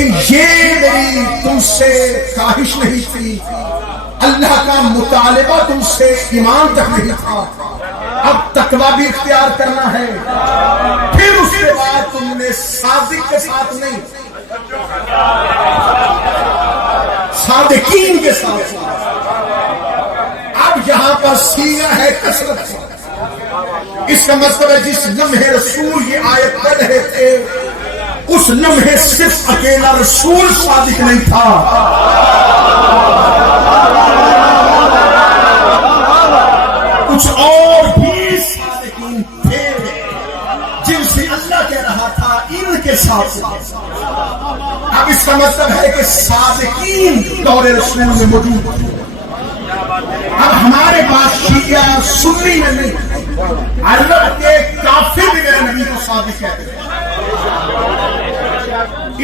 لیکن یہ میری تم سے خواہش نہیں تھی، اللہ کا مطالبہ تم سے ایمان تک نہیں تھا، اب تقویٰ بھی اختیار کرنا ہے۔ پھر اس کے بعد تم نے صادق کے ساتھ نہیں، صادقین کے ساتھ۔ اب یہاں پر سیغہ ہے کثرت، اس کا مطلب ہے جس لمحے رسول یہ آیت پڑھ رہے تھے اس لمحے صرف اکیلا رسول صادق نہیں تھا، کچھ اور بھی صادقین تھے جن سے اللہ کہہ رہا تھا ان کے ساتھ۔ اب اس کا مطلب ہے کہ صادقین دور رسول میں موجود تھے۔ اب ہمارے پاس شیعہ سنی میں نہیں، عرب کے کافر بھی میرے نبی کو صادق کہتے ہیں۔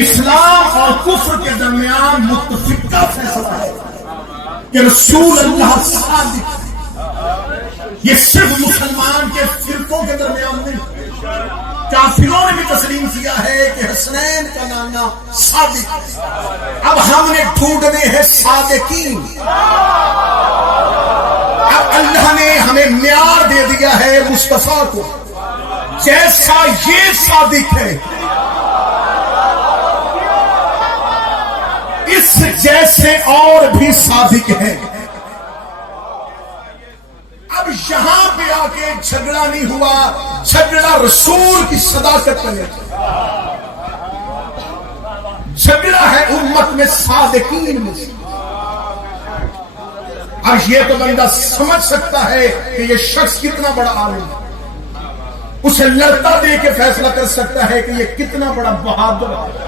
اسلام اور کفر کے درمیان متفقہ فیصلہ ہے کہ رسول اللہ صادق ہے۔ یہ صرف مسلمان کے فرقوں کے درمیان نہیں، کافروں نے بھی تسلیم کیا ہے کہ حسنین کا نانا صادق ہے۔ اب ہم نے ڈھونڈنے ہیں صادقین۔ اب اللہ نے ہمیں معیار دے دیا ہے مصطفیٰ کو، جیسا یہ صادق ہے اس جیسے اور بھی صادق ہے۔ اب یہاں پہ آ کے جھگڑا نہیں ہوا، جھگڑا رسول کی صداقت پر ہے، جھگڑا ہے امت میں صادقین میں سے۔ اب یہ تو بندہ سمجھ سکتا ہے کہ یہ شخص کتنا بڑا عالم ہے، اسے لڑتا دے کے فیصلہ کر سکتا ہے کہ یہ کتنا بڑا بہادر ہے،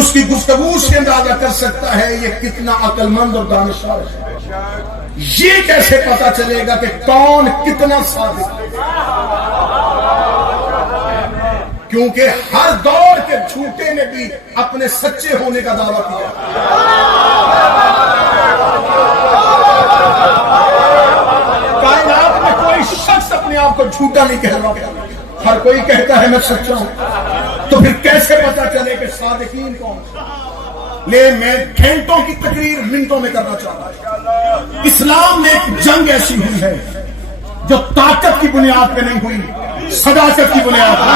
اس کی گفتگو سے اندازہ کر سکتا ہے یہ کتنا عقل مند اور دانشور ہے۔ یہ کیسے پتا چلے گا کہ کون کتنا صادق ہے؟ کیونکہ ہر دور کے جھوٹے نے بھی اپنے سچے ہونے کا دعویٰ کیا۔ کائنات میں کوئی شخص اپنے آپ کو جھوٹا نہیں کہہ رہا، ہر کوئی کہتا ہے میں سچا ہوں۔ تو پھر کیسے پتا چلے کہ صادقین کون؟ میں گھنٹوں کی تقریر منٹوں میں کرنا چاہتا ہوں۔ اسلام میں ایک جنگ ایسی ہوئی ہے جو طاقت کی بنیاد پہ نہیں ہوئی، صداقت کی بنیاد پہ۔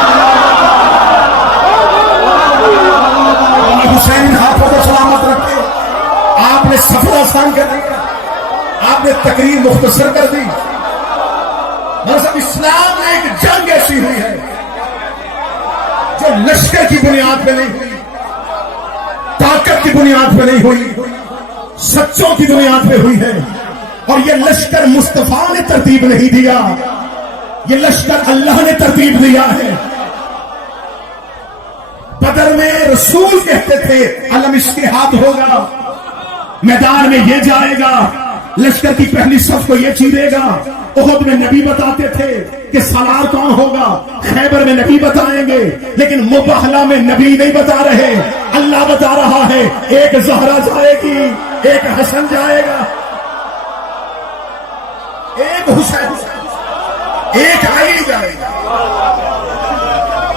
حسین حافظ و سلامت رکھے، آپ نے سفر آسان کر دیا، آپ نے تقریر مختصر کر دی۔ مطلب اسلام میں ایک جنگ ایسی ہوئی ہے جو لشکر کی بنیاد پہ نہیں ہوئی، طاقت کی بنیاد پہ نہیں ہوئی، سچوں کی بنیاد پہ ہوئی ہے۔ اور یہ لشکر مصطفیٰ نے ترتیب نہیں دیا، یہ لشکر اللہ نے ترتیب دیا ہے۔ بدر میں رسول کہتے تھے علم اشتہاد ہوگا، میدان میں یہ جائے گا، لشکر کی پہلی صف کو یہ چیرے گا۔ احد میں نبی بتاتے تھے کہ سالار کون ہوگا، خیبر میں نبی بتائیں گے، لیکن مباہلہ میں نبی نہیں بتا رہے، اللہ بتا رہا ہے ایک زہرا جائے گی، ایک حسن جائے گا، ایک حسین، ایک علی جائے گا،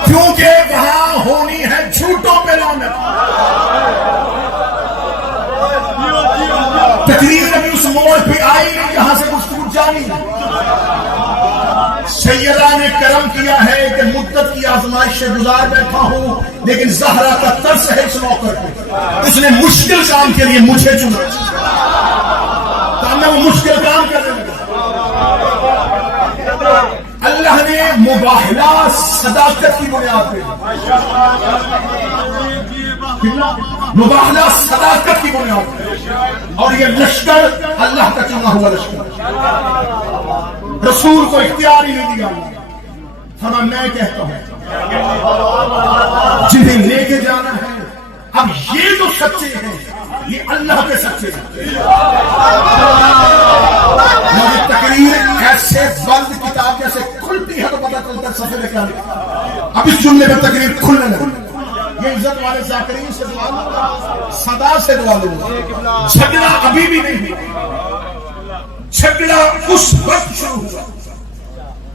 کیونکہ وہاں ہونی ہے جھوٹوں پہ لعنت۔ تقریر ابھی اس موڑ پہ آئی نہیں جہاں سے گفتگو جاری۔ سیدہ نے کرم کیا ہے کہ مدت کی آزمائش سے گزار بیٹھا ہوں، لیکن زہرا کا ترس ہے اس موقع پہ، اس نے مشکل کام کے لیے مجھے چنا، وہ مشکل کام کر رہے ہیں۔ اللہ نے مباہلہ صداقت کی بنیاد پہ، مباہلہ صداقت کی بنیاد پہ، اور یہ لشکر اللہ کا چنا ہوا لشکر، رسول کو اختیار ہی نہیں دیا۔ ہمیں میں کہتا ہوں جنہیں لے کے جانا ہے، اب یہ جو سچے ہیں یہ اللہ کے سچے ہیں۔ میری تقریر ایسے بند کتاب جیسے کھلتی ہے تو پتہ چلتا ہے صفحے میں کیا لکھا۔ اب اس جملے میں تقریر کھلنے لگی۔ یہ عزت والے ذاکرین سے دعا لوں، صدا سے دعا لوں، جھگڑا ابھی بھی نہیں ہوا، جھگڑا اس وقت شروع ہوا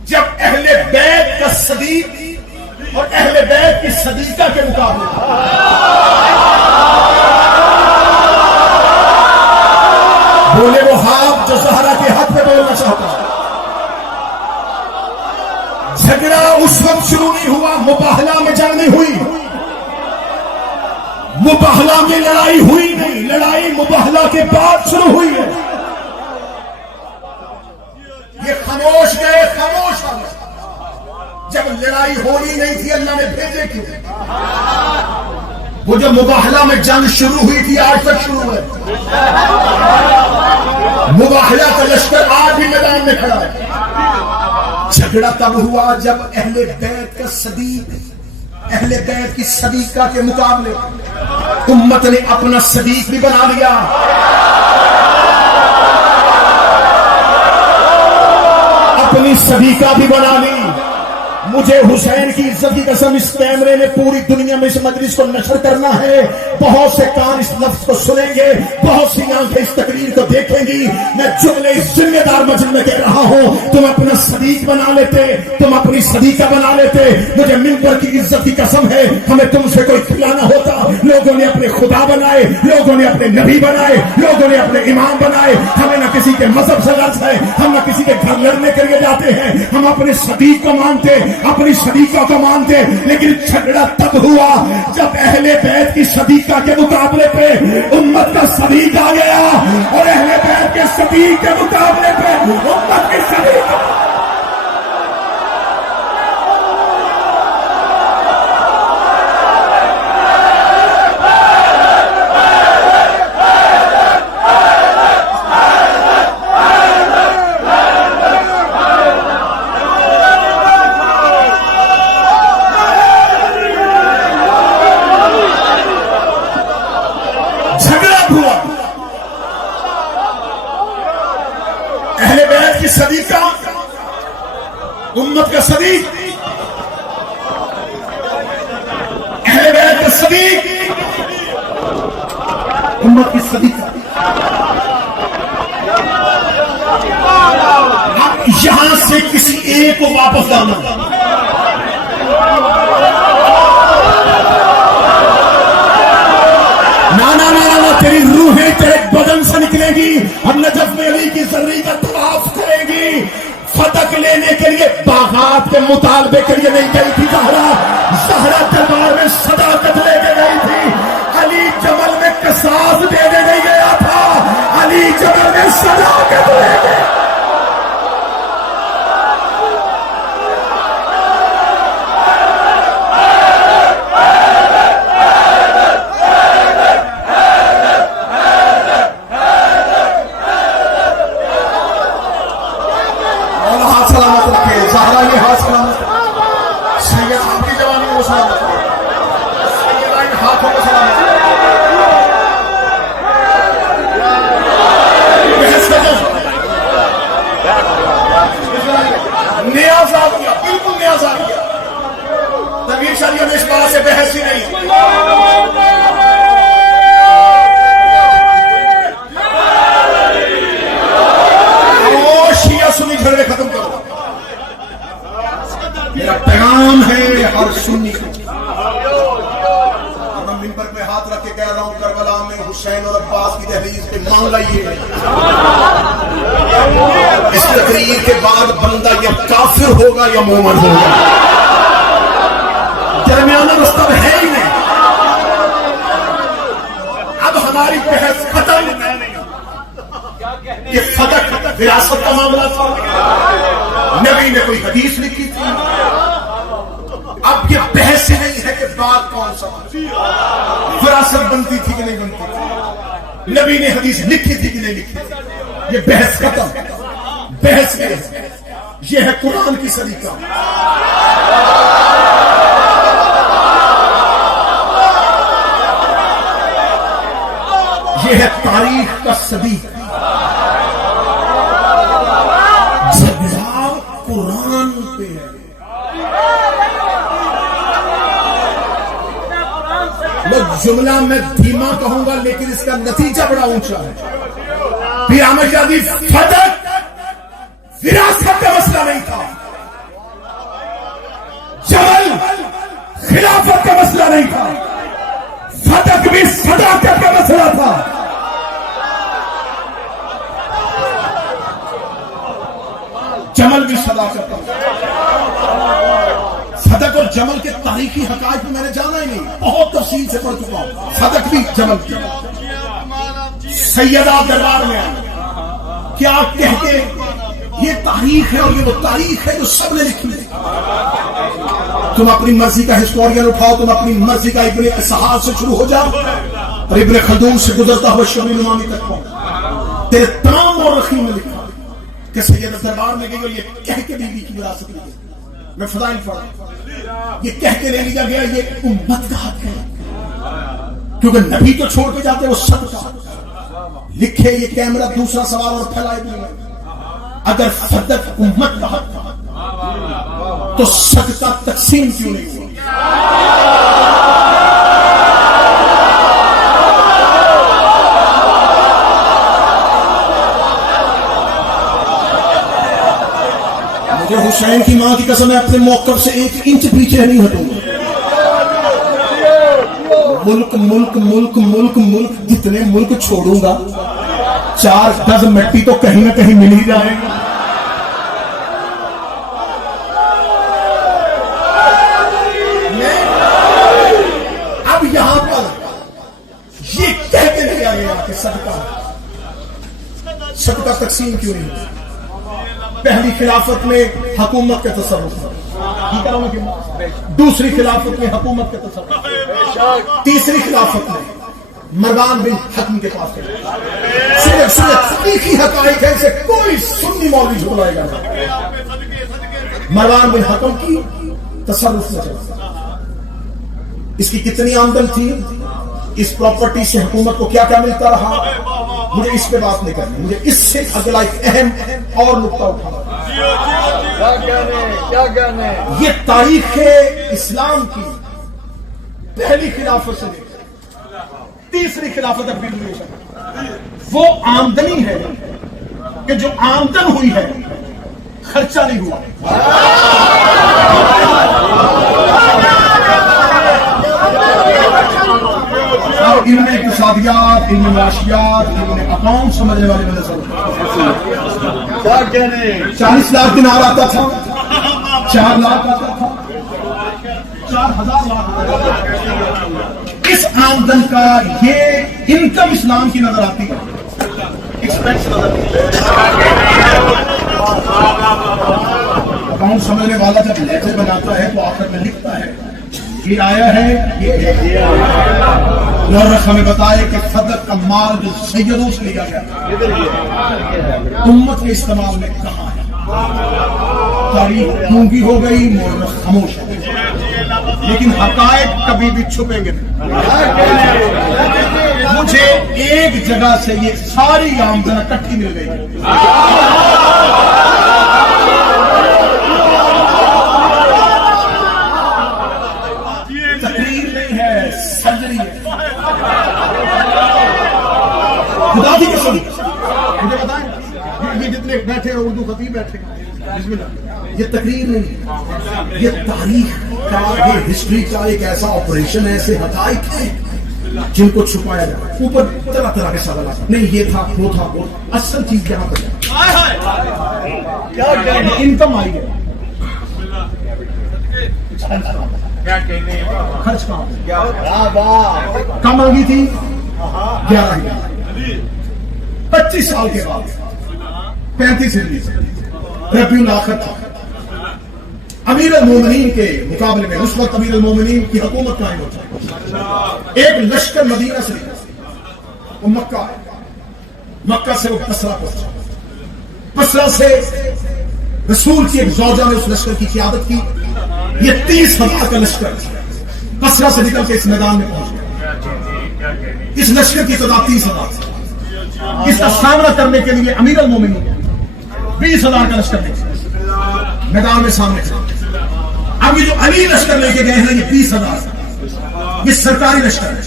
جب اہل بیت کا صدیق اور اہل اہل بیت کی صدیقہ کے مقابلے بولے وہ ہاتھ جو زہرا کے حق پہ بولنا چاہتا. جھگڑا اس وقت شروع نہیں ہوا مباہلہ میں جنگ نہیں ہوئی, مباہلہ میں لڑائی ہوئی نہیں, لڑائی مباہلہ کے بعد شروع ہوئی ہے. یہ خاموش گئے, خاموش آ گئے. جب لڑائی ہونی نہیں تھی اللہ نے بھیجے کیوں؟ وہ جب مباہلہ میں جنگ شروع ہوئی تھی آج تک شروع ہے. مباہلہ کا لشکر آج بھی میدان میں کھڑا ہے. جھگڑا تب ہوا جب اہل بیت کا صدیق, اہل بیت کی صدیقہ کے مقابلے امت نے اپنا صدیق بھی بنا لیا. اپنی صدیقہ بھی بنا لی. مجھے حسین کی عزت کی قسم اس کیمرے میں پوری دنیا میں اس مجلس کو نشر کرنا ہے. بہت سے کان اس لفظ کو سنیں گے, بہت سی آنکھیں اس تقریر کو دیکھیں گی. میں جملے اس ذمہ دار مجلس میں کہہ رہا ہوں, تم اپنا صدیق بنا لیتے, تم اپنی صدیقہ بنا لیتے. مجھے منبر کی عزت کی قسم ہے, ہمیں تم سے کوئی کھلانا ہوتا. لوگوں نے اپنے خدا بنائے, لوگوں نے اپنے نبی بنائے, لوگوں نے اپنے امام بنائے. ہمیں نہ کسی کے مذہب سے غرض ہے, ہم نہ کسی کے گھر لڑنے کے لیے جاتے ہیں. ہم اپنے صدیق کو مانتے, اپنی صدیقہ کو مانتے. لیکن جھگڑا تب ہوا جب اہل بیت کی صدیقہ کے مقابلے پہ امت کا صدیق آ گیا, اور اہل بیت کے صدیق کے مقابلے پہ امت کی صدیق. صدیقہ امت کا صدیق, اہل بیت کا صدیق امت کی صدیقہ. اب یہاں سے کسی ایک کو واپس لانا, نانا تیری روحیں تیرے بدن سے نکلے گی اور نجف میں علی کی زرعی کا طواف کرے گی. فتح لینے کے لیے باغات کے مطالبے کے لیے نہیں گئی تھی زہرا, زہرا دربار میں صداقت لے کے گئی تھی. علی جمل میں قصاص دینے نہیں گیا تھا, علی جمل میں صداقت لے کے. نیاز آ گیا, بالکل نیاز آ گیا. تنویر شریعہ میں اس بات سے بحث ہی نہیں. شیعہ سنی جھگڑے ختم کرو. میرا پیغام ہے ہر سنی کو. میں منبر پہ ہاتھ رکھ کے کہہ رہا ہوں, کربلا میں حسین اور عباس کی دہلیز پہ مان لائیے. اس تقریر کے بعد بندہ یا کافر ہوگا یا مومن ہوگا, درمیانہ رستہ ہے ہی نہیں. اب ہماری بحث ختم. یہ فتح وراثت کا معاملہ تھا, نبی نے کوئی حدیث لکھی تھی. اب یہ بحث نہیں ہے کہ بات کون سا وراثت بنتی تھی کہ نہیں بنتی تھی, نبی نے حدیث لکھی تھی کہ نہیں لکھی تھی. یہ بحث ختم. بحث یہ ہے قرآن کی صدیقہ. یہ ہے تاریخ کا صدیق. جھگڑا قرآن پہ ہے. جملہ میں دھیما کہوں گا لیکن اس کا نتیجہ بڑا اونچا ہے. پھر احمد شادی فتح وراثت کا مسئلہ نہیں تھا, جبل خلافت کا مسئلہ نہیں تھا، فتح بھی صداقت کا مسئلہ تھا. جمل بھی صداقت کا. صدق اور جمل کے تاریخی حقائق میں نے جانا ہی نہیں، بہت تفصیل سے پڑھ چکا ہوں. صدق بھی جمل کی. سیدہ دربار میں کیا کہہ کے یہ تاریخ ہے، اور یہ وہ تاریخ ہے جو سب نے لکھی ہے. تم اپنی مرضی کا ہسٹورین اٹھاؤ، تم اپنی مرضی کا ابن اسحاق سے شروع ہو جاؤ اور ابن خلدون سے گزرتا ہوا شبلی نمامی تک پہنچ. تیرے تمام مورخین میں لکھا کہ سیدہ دربار میں گئی اور یہ کہہ کے بیوی کی وراثت لی گئی. میں فضائل پڑھا، یہ کہہ کے لے لیا گیا یہ امت کا حق ہے، کیونکہ نبی تو چھوڑ کے جاتے وہ سب کا. لکھے یہ کیمرہ دوسرا سوال اور پھیلائے دیا، اگر صدق امت کا حق تھا تو صدقہ تقسیم کیوں نہیں ہوا؟ مجھے حسین کی ماں کی قسم ہے اپنے موقف سے 1 انچ پیچھے نہیں ہٹوں گا. ملک ملک ملک ملک ملک جتنے ملک چھوڑوں گا 4 گز مٹی تو کہیں نہ کہیں مل ہی جائے گا. اب یہاں پر یہ کہہ کے لیا گیا کہ صدقہ تقسیم کیوں نہیں؟ پہلی خلافت میں حکومت کا تصرف تھا، دوسری خلافت میں حکومت کا تصرف، تیسری خلافت میں مروان بن حکم کے پاس صرف تاریخی حقائق ہے، اسے کوئی سنی مولوی جھولائے گا. مروان بن حکم کی تصرف میں چلا، اس کی کتنی آمدن تھی، اس پراپرٹی سے حکومت کو کیا کیا ملتا رہا، مجھے اس پہ بات نہیں کرنی. مجھے اس سے اگلا ایک اہم اور نقطہ اٹھانا. یہ تاریخ اسلام کی پہلی خلافت سے تیسری خلافت تک بھی وہ آمدنی ہے کہ جو آمدن ہوئی ہے خرچہ نہیں ہوا. علم اقتصادیات، علم معاشیات، علم اکاؤنٹ سمجھنے والے میں نظر 40 لاکھ دینار آتا تھا، 4 لاکھ آتا تھا، 4,000 لاکھ. اس آمدن کا یہ انکم اسلام کی نظر آتی ہے، ایکسپینس نظر آتی ہے. اکاؤنٹ سمجھنے والا جب لیٹر بناتا ہے تو آخر میں لکھتا ہے یہ آیا ہے، یہ مورخ ہمیں بتائے کہ صدق کا مال جو سیدوں سے لیا گیا امت کے استعمال میں کہاں ہے. تاریخ گونگی ہو گئی، مورخ خاموش ہے، لیکن حقائق کبھی بھی چھپیں گے نہیں. مجھے ایک جگہ سے یہ ساری آمدن اکٹھی مل گئی. تقریر نہیں ہے، سرجری ہے. خدا کی قسم مجھے بتائیں، یہ جتنے بیٹھے ہیں اردو خطیب بیٹھے بسم اللہ، یہ تقریر نہیں، یہ تاریخ کا، یہ ہسٹری کا ایک ایسا آپریشن ہے، ایسے حقائق ہیں جن کو چھپایا جائے. اوپر طرح طرح کے سوالات، نہیں یہ تھا وہ تھا وہ، اصل چیز کہاں پر انکم آئی ہے، خرچ کم مانگی تھی 11,000، 25 سال کے بعد 35 ربیع الاخر تھا. امیر المومنین کے مقابلے میں اس وقت امیر المومنین کی حکومت قائم ہوتی ہے. ایک لشکر مدینہ سے وہ مکہ سے وہ بصرہ پہنچا. بصرہ سے رسول کی ایک زوجہ نے اس لشکر کی قیادت کی. یہ 30,000 کا لشکر بصرہ سے نکل کے اس میدان میں پہنچ گیا. اس لشکر کی تعداد 30,000. اس کا سامنا کرنے کے لیے امیر المومنین 20,000 کا لشکر میدان میں سامنے کھڑا. اب یہ جو علی لشکر لے کے گئے ہیں یہ 20,000 یہ سرکاری لشکر ہے.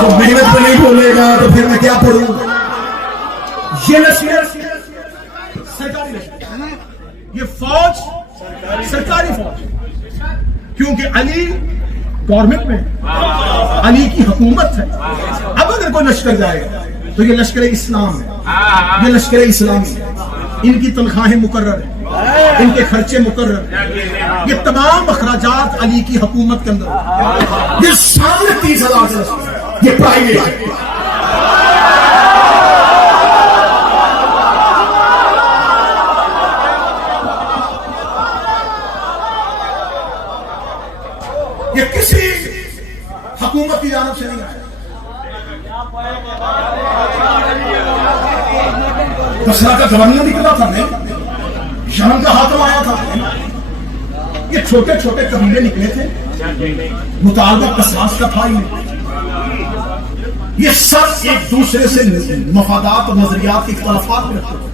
تو محنت پہ نہیں بولے گا تو پھر میں کیا پڑھوں. یہ لشکر سرکاری لشکر یہ فوج سرکاری فوج، کیونکہ علی گورنمنٹ میں علی کی حکومت ہے. اب اگر کوئی لشکر جائے گا تو یہ لشکر اسلام ہے، یہ لشکر اسلامی ہے. ان کی تنخواہیں مقرر ہیں، ان کے خرچے مقرر ہیں، یہ تمام اخراجات علی کی حکومت کے اندر. یہ 30,000 یہ پرائیویٹ ہے. یہ کسی حکومت کی جانب سے نہیں آیا. بصرہ کا گورنر نکلا تھا نہیں، شام کا حاکم آیا تھا. یہ چھوٹے چھوٹے قبیلے نکلے تھے، مطالبہ قصاص کا تھا. یہ سب ایک دوسرے سے مفادات اور نظریات کے اختلافات میں رکھتے تھے.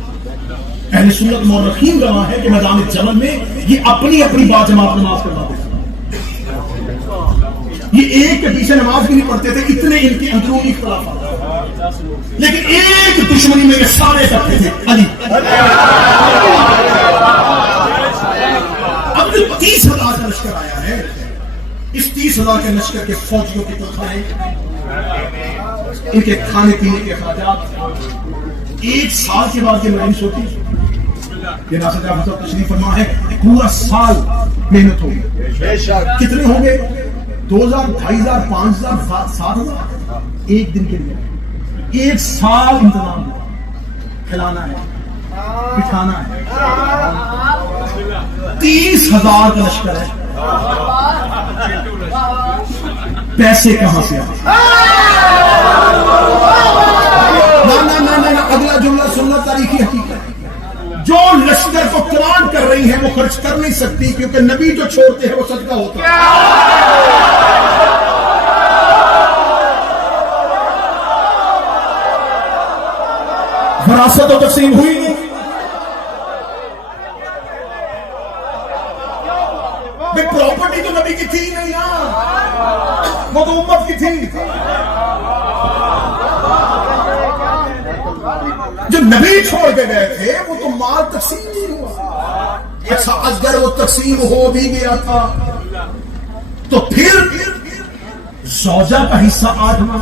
اہل سنت مورخین گواہ ہے کہ میدان جمل میں یہ اپنی اپنی با جماعت نماز پڑھاتے تھے. یہ ایک کے پیچھے نماز بھی نہیں پڑھتے تھے، اتنے ان کے اندرونی اختلافات. لیکن ایک دشمنی میں یہ سارے کرتے تھے علی. اب 30,000 کا لشکر آیا ہے. اس 30,000 کے لشکر کے فوجیوں کی تنخواہیں، ان کے کھانے پینے کے اخراجات، ایک سال کے بعد یہ مہنگی ہوتی. یہ ناصر جعفر صاحب تشریف فرما ہے، پورا سال محنت ہوگی. کتنے ہوں گے؟ 2,000 2,500 5,000 7,000 ایک دن کے لیے. ایک سال انتظام ہے، کھلانا ہے، بٹھانا ہے. 30,000 کا لشکر ہے. پیسے کہاں سے آئے؟ اگلا جملہ سننا تاریخی حقیقت. جو لشکر کو قرآن کر رہی ہے وہ خرچ کر نہیں سکتی، کیونکہ نبی جو چھوڑتے ہیں وہ صدقہ ہوتا ہے. وراثت تو تقسیم ہوئی نہیں. پراپرٹی تو نبی کی تھی نہیں، وہ تو امت کی تھی. جو نبی چھوڑ کے گئے تھے وہ تو مال تقسیم نہیں ہوا. اچھا اگر وہ تقسیم ہو بھی گیا تھا تو پھر زوجہ کا حصہ 8واں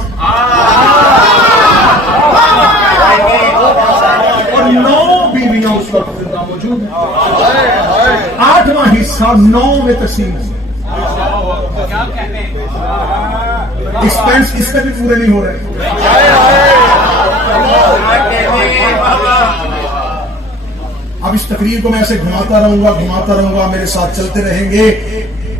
اور 9 بیویاں اس وقت زندہ موجود ہیں. 8واں حصہ 9 میں تقسیم. ایکسپینس اس پہ بھی پورے نہیں ہو رہے. اب اس تقریر کو میں ایسے گھماتا رہوں گا، میرے ساتھ چلتے رہیں گے.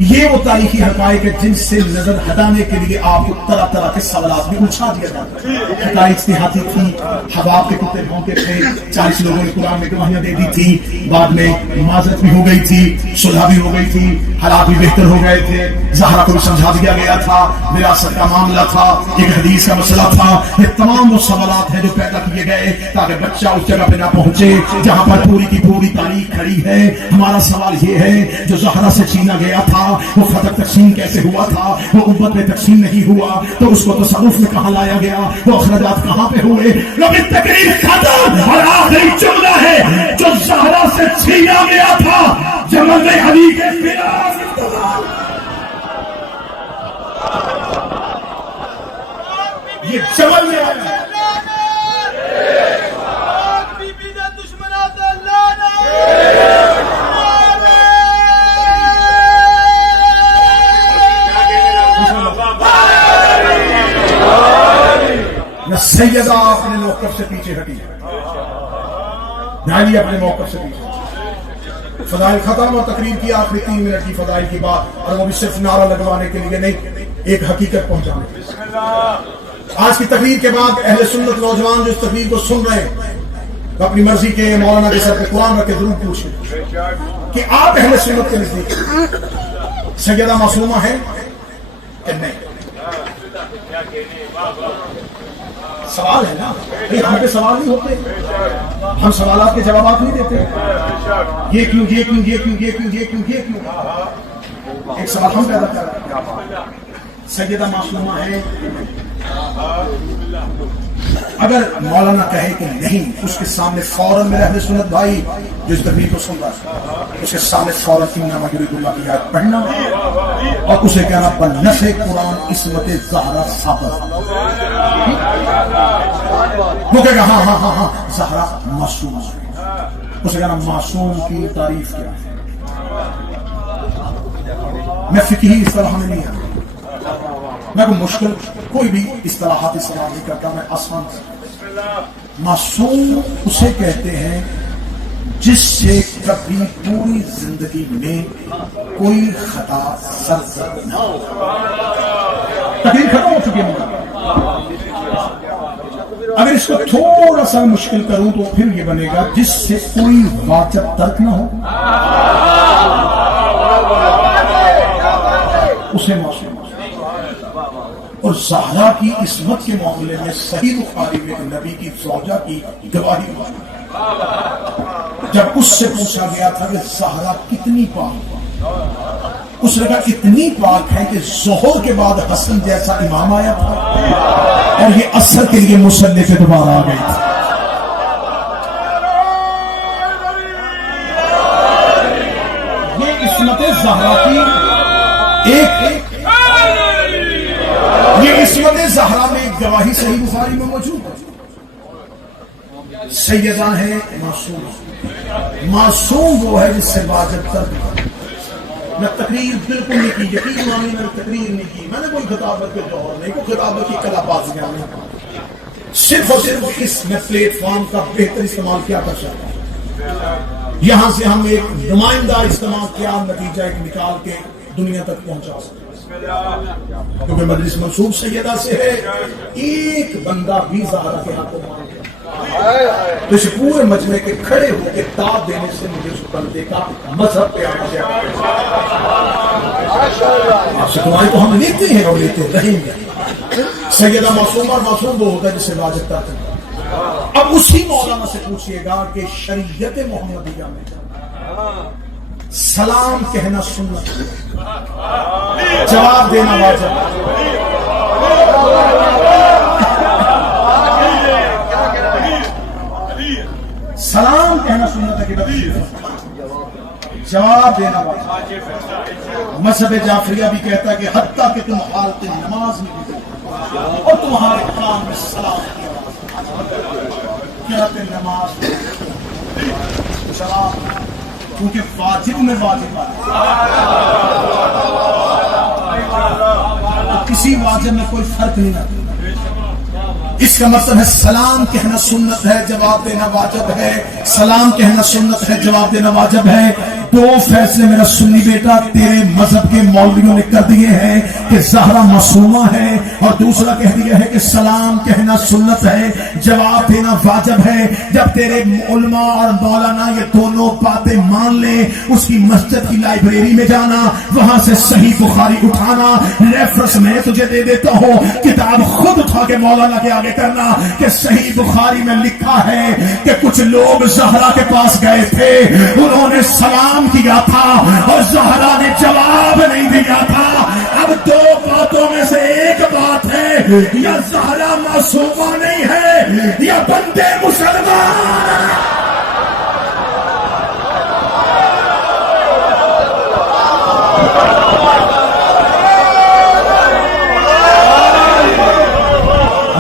یہ وہ تاریخی حقائق ہے جن سے نظر ہٹانے کے لیے آپ کو طرح طرح کے سوالات میں الجھا دیا جاتا ہے. حقائق اجتہادی تھی، حباب کے کتے بھونکے تھے، 40 لوگوں نے قرآن میں گواہیاں دے دی تھی، بعد میں معذرت بھی ہو گئی تھی، صلح بھی ہو گئی تھی، حالات بھی بہتر ہو گئے تھے، زہرا کو بھی سمجھا دیا گیا تھا، وراثت کا معاملہ تھا، ایک حدیث کا مسئلہ تھا. یہ تمام وہ سوالات ہیں جو پیدا کیے گئے تاکہ بچہ اس جگہ پہ نہ پہنچے جہاں پر پوری کی پوری تاریخ کھڑی ہے. ہمارا سوال یہ ہے جو زہرا سے چھینا گیا تھا وہ خطر تقسیم کیسے ہوا تھا؟ وہ امت میں تقسیم نہیں ہوا تو اس کو تصرف میں کہاں لایا گیا؟ وہ اخراجات کہاں پہ ہوئے؟ لیکن تقریر ختم اور آخری جملہ ہے جو زہرا سے چھینا گیا تھا جمل میں علی کے خلاف یہ جمل میں آیا. سیدہ اپنے موقف سے پیچھے ہٹی، نالی اپنے موقف سے پیچھے. فضائل ختم اور تقریر کی آخری 3 منٹ کی فضائل کی بات، اور وہ بھی صرف نعرہ لگوانے کے لیے نہیں، ایک حقیقت پہنچانے کے لیے. آج کی تقریر کے بعد اہل سنت نوجوان جو اس تقریر کو سن رہے ہیں تو اپنی مرضی کے مولانا کے سر پہ قرآن رکھ کے ضرور پوچھیں کہ آپ اہل سنت کے نزدیک سیدہ معصومہ ہے کہ نہیں؟ سوال ہے نا، ہم پہ سوال نہیں ہوتے، ہم سوالات کے جوابات نہیں دیتے. یہ کیوں، یہ کیوں، یہ کیوں، یہ کیوں، یہ کیوں، یہ کیوں. ایک سوال ہم پیدا کر رہے ہیں، سیدہ معصومہ ہے اگر مولانا کہے کہ نہیں، اس کے سامنے فوراً میرے اہل سنت بھائی جو اس تقریر کو سن رہا ہے، اس کے سامنے فوراً انما یرید اللہ کی آیت پڑھنا اور اسے کہنا بنفع قرآن عصمت زہرا ثابت. وہ کہے گا ہاں ہاں ہاں ہاں زہرا معصوم ہے. اسے کہنا معصوم کی تعریف کیا ہے. میں فقہی اصطلاح میں نہیں آتا، میں کوئی مشکل کوئی بھی اصطلاحات استعمال نہیں کرتا، میں آسان سے. معصوم اسے کہتے ہیں جس سے کبھی پوری زندگی میں کوئی خطا سرزد نہ ہو. تقریر ختم ہو چکی ہے. اگر اس کو تھوڑا سا مشکل کروں تو پھر یہ بنے گا جس سے کوئی واجب ترک نہ ہو، اسے معصوم. اور زہرا کی عصمت کے معاملے میں صحیح بخاری میں نبی کی زوجہ کی گواہی جب اس سے پوچھا گیا تھا کہ زہرا کتنی پاک، اس نے کہا اتنی پاک ہے کہ ظہر کے بعد حسن جیسا امام آیا تھا اور یہ عصر کے لیے مصلی پہ دوبارہ آ گئی تھی. یہ عصمت زہرا کی ایک یہ عصمت زہرا میں ایک گواہی صحیح بخاری میں موجود ہے. سیدہ ہے معصوم. معصوم وہ ہے جس سے واجب ترک. میں تقریر بالکل نہیں کی، یقین مانی میں تقریر نہیں کی، میں نے کوئی خطابت کے جوہر نہیں، کوئی خطابت کی کلا بازیاں نہیں، صرف اور صرف اس میں پلیٹ فارم کا بہتر استعمال کیا کر سکتا ہوں. یہاں سے ہم ایک نمائندہ استعمال کیا، نتیجہ ایک نکال کے دنیا تک پہنچا سکتے، کیونکہ مجلس منصوب سیدہ سے ہے. ایک بندہ بھی زہرا کے ہاتھوں مانگے تو اس پورے مجمع کے کھڑے ہو کے تاب دینے سے مجھے اس بندے کا مذہب پہ آنا چاہیے. آپ سے دعائیں تو ہم لیتے ہیں اور لیتے رہیں گے. سیدہ معصوم اور معصوم وہ ہوتا ہے جس سے واجب ترک ہے. اب اسی مولانا سے پوچھئے گا کہ شریعت محمدیہ میں سلام کہنا سنت، جواب دینا واجب. سلام کہنا سنت ہے کہ جواب دینا واجب. مذہب جعفریہ بھی کہتا ہے کہ حتیٰ کہ تم حالت نماز میں بھی اور تمہارے کام میں سلام کیا نماز سلام، کیونکہ واجب میں واجب کسی واجب میں کوئی فرق نہیں آتا. اس کا مطلب ہے سلام کہنا سنت ہے، جواب دینا واجب ہے. سلام کہنا سنت ہے، جواب دینا واجب ہے. دو فیصلے میرا سنی بیٹا تیرے مذہب کے مولویوں نے کر دیے ہیں کہ زہرا معصومہ ہے، اور دوسرا کہہ دیا ہے کہ سلام کہنا سنت ہے، جواب دینا واجب ہے. جب تیرے علماء اور مولانا یہ دونوں باتیں مان لیں، اس کی مسجد کی لائبریری میں جانا، وہاں سے صحیح بخاری اٹھانا. ریفرنس میں تجھے دے دیتا ہوں، کتاب خود اٹھا کے مولانا کے آگے کرنا کہ صحیح بخاری میں لکھا ہے کہ کچھ لوگ زہرا کے پاس گئے تھے، انہوں نے سلام کیا تھا اور زہرا نے جواب نہیں دیا تھا. اب دو باتوں میں سے ایک بات ہے، یا زہرا معصومہ نہیں ہے یا بندے مسلمان.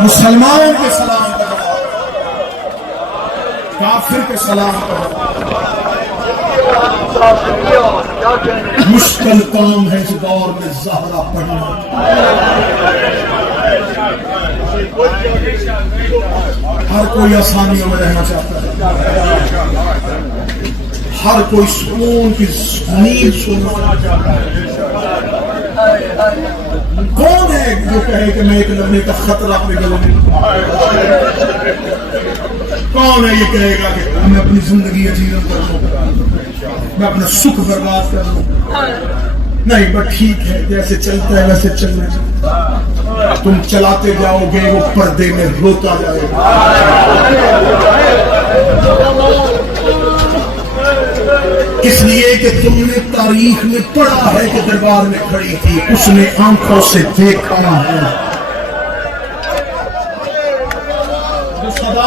مسلمان کے سلام کا کافر کے سلام کا مشکل کام ہے اس دور میں زہرا پڑھنا. ہر کوئی آسانیوں میں رہنا چاہتا ہے، ہر کوئی سکون کی نیند سننا چاہتا ہے. کون ہے جو کہے کہ میں ایک لمحے کا خطرہ اپنے گلوں میں؟ کون ہے یہ کہے گا کہ میں اپنی زندگی اجیرت کر لوں، میں اپنا سکھ برباد کر لوں؟ نہیں، بس ٹھیک ہے، جیسے چلتا ہے ویسے چلنا چاہیے. تم چلاتے جاؤ گے، وہ پردے میں روتا جائے گا. اس لیے کہ تم نے تاریخ میں پڑھا ہے کہ دربار میں کھڑی تھی، اس نے آنکھوں سے دیکھا ہے.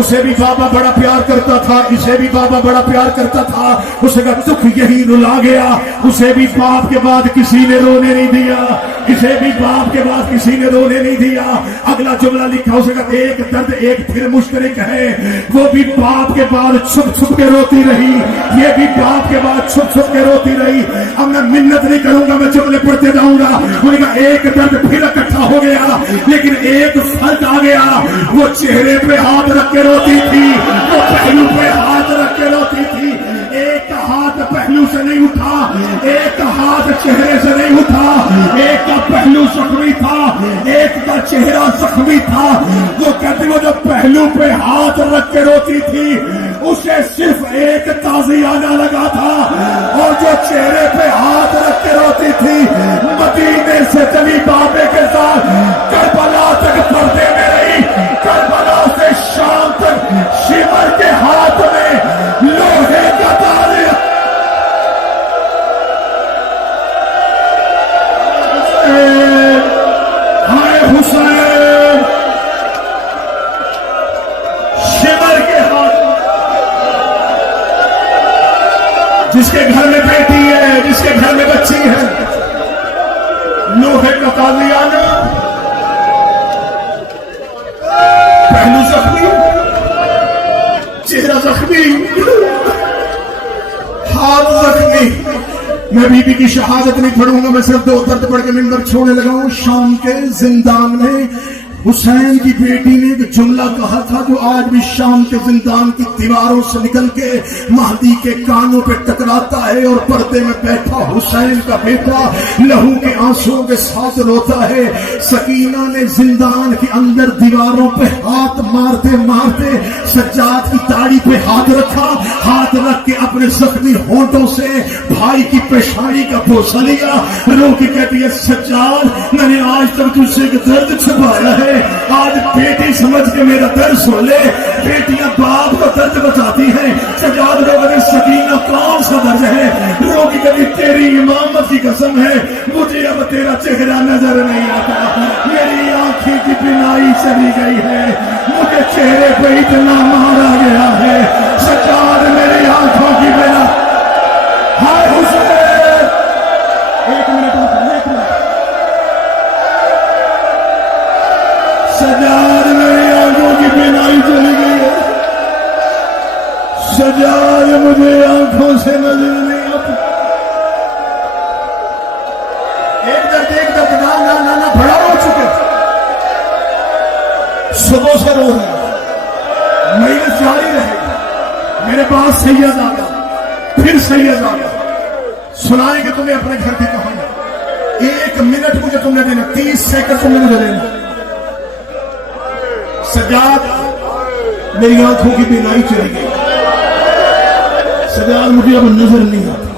اسے بھی بابا بڑا پیار کرتا تھا, اسے بھی بابا بڑا پیار کرتا تھا. اسے کا دکھ یہی رلا گیا, اسے بھی باپ کے بعد کسی نے رونے نہیں دیا, اسے بھی باپ کے بعد کسی نے رونے نہیں دیا. اگلا جملہ لکھا, اسے کا ایک درد ایک پھر مشترک ہے, وہ بھی باپ کے بعد چھپ چھپ کے روتی رہی, یہ بھی باپ کے بعد چھپ چھپ کے روتی رہی. اب میں منت نہیں کروں گا, میں جملے پڑھتے جاؤں گا. انہوں نے کہا ایک درد پھر اکٹھا ہو گیا, لیکن ایک فرق آ گیا, وہ چہرے پہ ہاتھ رکھ کے روتی تھی, وہ پہلو پہ ہاتھ رکھ کے روتی تھی. ایک کا ہاتھ پہلو سے نہیں اٹھا, ایک کا ہاتھ چہرے سے نہیں اٹھا, ایک کا پہلو زخمی تھا, ایک کا چہرہ زخمی تھا. وہ کہتے وہ جو پہلو پہ ہاتھ رکھ کے روتی تھی اسے صرف ایک تازیانہ لگا تھا, اور جو چہرے پہ ہاتھ رکھ کے روتی تھی مدینے سے چلی بابے کے ساتھ کربلا تک پردے میں رہی, کربلا سے شام تک شمر کے ہاتھ میں لوہے کا تالیا. ہائے حسین, شمر کے ہاتھ, جس کے گھر میں بیٹی ہے, جس کے گھر میں بچی ہے, لوہے کا تالیانہ, پہلو زخمی, چہرہ زخمی, ہاتھ زخمی. میں بی بی کی شہادت نہیں پڑھوں گا, میں صرف دو درد پڑھ کے منبر چھوڑنے لگا ہوں. شام کے زندان میں حسین کی بیٹی نے ایک جملہ کہا تھا جو آج بھی شام کے زندان کی دیواروں سے نکل کے مہدی کے کانوں پہ ٹکراتا ہے, اور پردے میں بیٹھا حسین کا بیٹا لہو کے آنسوؤں کے ساتھ روتا ہے. سکینہ نے زندان کے اندر دیواروں پہ ہاتھ مارتے مارتے سجاد کی داڑھی پہ ہاتھ رکھا, ہاتھ رکھ کے اپنے زخمی ہونٹوں سے بھائی کی پیشانی کا بوسہ لیا, رو کے کہتی ہے سجاد میں نے آج تک تجھ سے ایک درد چھپایا ہے, آج بیٹی سمجھ کے میرا درد سن لے. بیٹیاں باپ کو درد بتاتی ہیں, سجاد رو کہتے سکینہ کون سا درد ہے, رو کے کہتی تیری امامت کی قسم ہے مجھے اب تیرا چہرہ نظر نہیں آتا, میری آنکھیں کی بینائی چلی گئی ہے, مجھے چہرے پہ اتنا مارا گیا ہے, سجاد میری آنکھوں کی بینائی. ہائے حسین, ایک منٹ, سجاد میری آنکھوں کی بینائی چلی گئی ہے, سجاد مجھے آنکھوں سے نظر نہیں آتی. ایک درد نا بڑا ہو چکے, صبح سے رو رہے, محنت جاری رہے. میرے پاس سید آ گیا, پھر سید آ گیا, سنائیں گے تمہیں اپنے گھر کی کہانی. 1 منٹ مجھے تم نے دینا, 30 سیکنڈ تم نے مجھے دینا. سجاد میری آنکھوں کی بینائی چلی گئی, سجاد مجھے اب نظر نہیں آتی,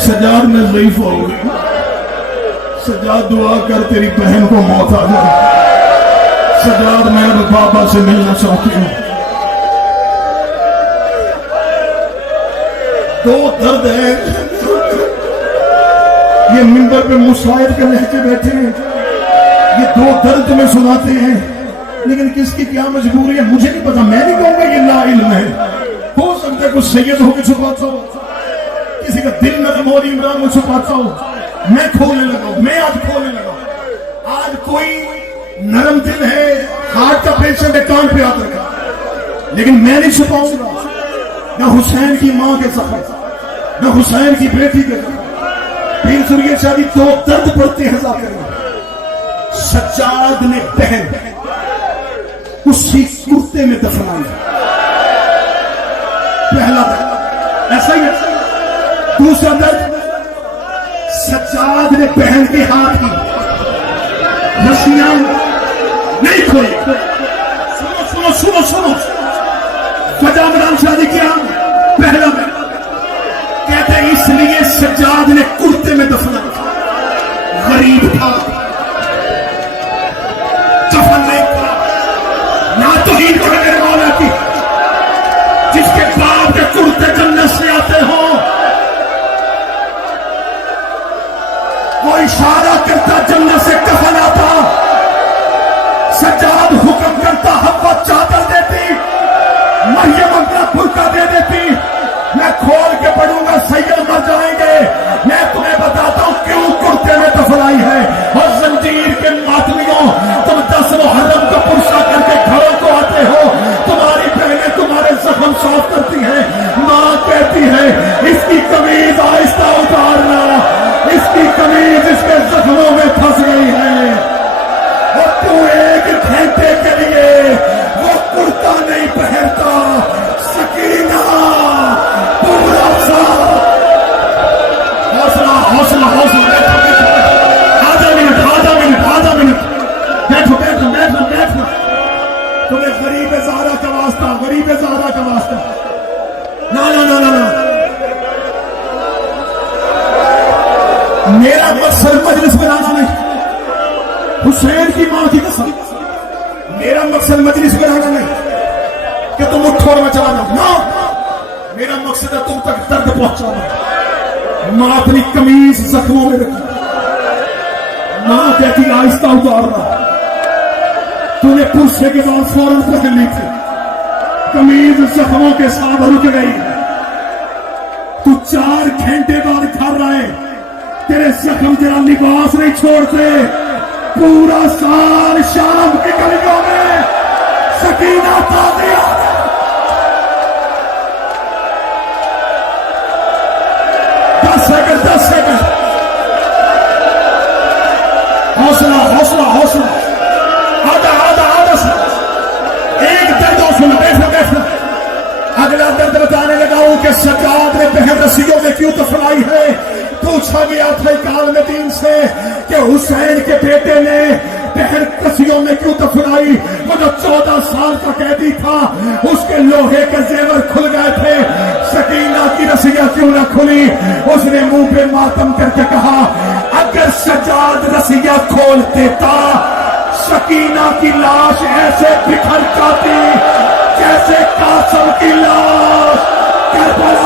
سجاد میں ضعیف ہو گئی, سجاد دعا کر تیری بہن کو موت آ جائے, سجاد میں اب بابا سے ملنا چاہتی ہوں. دو درد ہے, یہ منبر پہ مصائب کے لہجے بیٹھے ہیں, یہ دو درد تمہیں سناتے ہیں, لیکن کس کی کیا مجبوری ہے مجھے نہیں پتا. میں نہیں کہوں گا یہ لا علم ہے, ہو سکتا ہے کچھ سید ہو کے چھپاتا ہو, کسی کا دل نرم ہو عمران میں چھپاتا ہو. میں کھولنے لگا ہوں, میں آج کھولنے لگا ہوں. آج کوئی نرم دل ہے, ہارٹ کا پیشنٹ ہے, کان پہ ہاتھ رکھا, لیکن میں نہیں چھپاؤں گا نہ حسین کی ماں کے سفر, نہ حسین کی بیٹی کے سفر. پیر سرگی شادی دو درد پڑتے ہیں ذاکر. سجاد نے بہن اسی کرتے میں دفنائی, پہلا درد ایسا ہی ہے. دوسرا درد سجاد نے بہن کے ہاتھ کی رسیاں نہیں کھوئی. سنو سنو سنو سنو, وجہ عمران شادی کیا, پہلا میں کہتے ہیں اس لیے سجاد نے کرتے میں دفنا, غریب تھا, کفن نہیں تھا, نہ تو ہی میرے مولا کی, جس کے باپ کے کرتے جنت سے آتے ہوں, وہ اشارہ کرتا جنت سے کفن آتا. سجاد حکم کرتا حوا چادر دیتی, میرا مقصد مجلس بنانا نہیں، حسین کی ماں کی قسم، میرا مقصد مجلس بنانا نہیں کہ تم اٹھو اور مچانا، نہ، میرا مقصد ہے تم تک درد پہنچانا۔ ماں اپنی قمیض زخموں میں رکھی، ماں کہتی آہستہ اتارنا، تو نے پرسے کے بعد فوراً پہن لی تھی، قمیض زخموں کے ساتھ رک گئی، تو 4 گھنٹے بعد گھر آئے، تیرے زخم تیرا لباس نہیں چھوڑتے، پورا سال شام کی گلیوں میں سکینہ تازی آ گئی۔ 10 سیکنڈ، حوصلہ حوصلہ حوصلہ، آدھا سا ایک درد اور سنا، بیٹھنا اگلا درد بتانے لگا ہوں کہ سجاد نے بہر رسیوں میں کیوں دفنائی ہے۔ پوچھا گیا تھا کالم دین سے کہ حسین کے بیٹے نے بہر رسیوں میں کیوں دفنائی، وہ جو 14 سال کا قیدی تھا اس کے لوہے کے زیور کھل گئے تھے، سکینہ کی رسیاں کیوں نہ کھلی؟ اس نے منہ پہ ماتم کر کے کہا اگر سجاد رسیاں کھول دیتا سکینہ کی لاش ایسے بکھر جاتی جیسے قاسم کی لاش کربلا